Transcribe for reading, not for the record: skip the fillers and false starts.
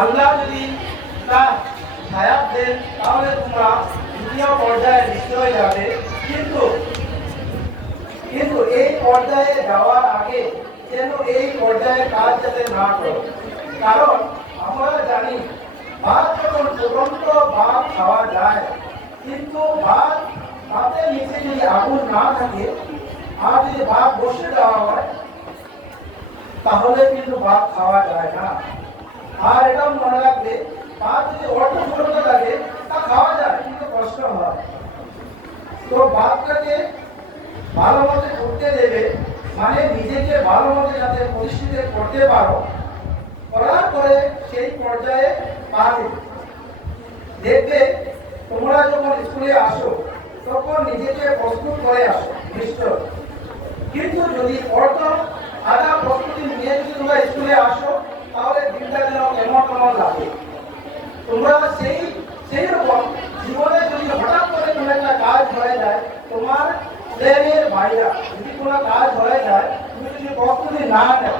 আল্লাহ যদি তার হায়াত দেন তাহলে তোমরা দ্বিতীয় পর্যায়ে নিশ্চয় যাবে। কিন্তু কিন্তু এই পর্যায়ে যাওয়ার আগে যেন এই পর্যায়ে কাজ যাতে না করো। কারণ আমরা জানি ভাত যখন ফুটন্ত ভাত খাওয়া যায়, কিন্তু ভাতের নিচে যদি আগুন না থাকে আর যদি ভাত বসে দেওয়া হয় তাহলে কিন্তু ভাত খাওয়া যায় না। আর এটাও মনে রাখবে, ভাত যদি অল্প ফুটন্ত থাকে তা খাওয়া যায় কিন্তু কষ্ট হয়। তো ভাতটাকে ভালো মতো করতে দেবে, মানে নিজেকে ভালো মতো যাতে পরিস্থিতি করতে পারো, করার পরে সেই পর্যায়ে পাবে। দেখবে তোমরা যখন স্কুলে আসো তখন নিজেকে প্রস্তুত করে আসো নিশ্চয়। কিন্তু যদি প্রথম আধা প্রস্তুতি নিয়ে যদি তোমরা স্কুলে আসো তাহলে দিনটা যেন কেমন কেমন লাগে। তোমরা সেই রকম জীবনে যদি হঠাৎ করে কোনো একটা কাজ হয়ে যায়, তোমার প্লেনের বাইরে যদি কোনো কাজ হয়ে যায়, তুমি যদি প্রস্তুতি না নেও